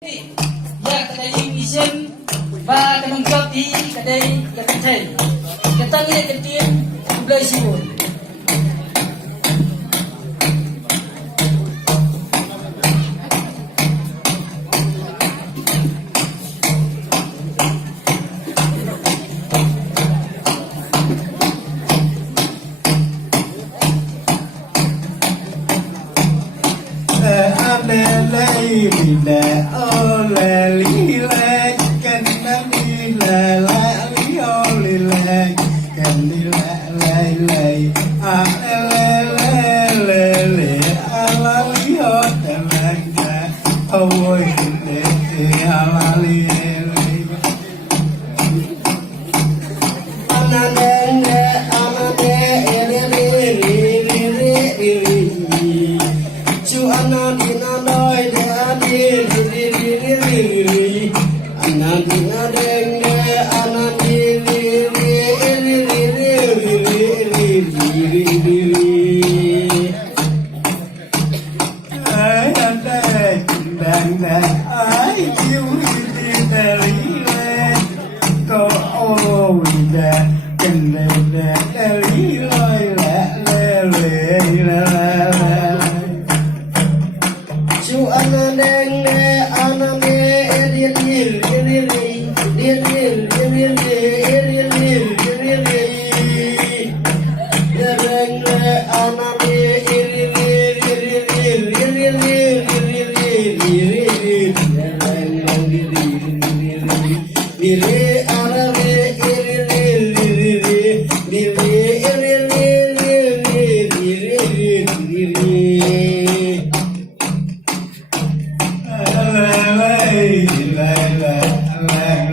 Ya kedai mission và cái nông cấp ý cái đây cái thầy cái tăng lên cái tiền lời siêu lẹ ô lẹ lý lẹ cần nam đi lẹ lẹ lý ô lì lẹ cần đi lẹ lẹ lẹ à lẹ lẹ lẹ lẹ à la lý ô lẹ lẹ lẹ ôi lẹ lẹ à la lý ai chiếu đi để lý lên có ôi để cần để lý lôi lẹ lẹ lẹ lẹ chú anh đen nè anh nè điên điên điên điên điên điên điên điên điên điên điên điên đen nè anh nè điên điên điên điên điên điên la la la la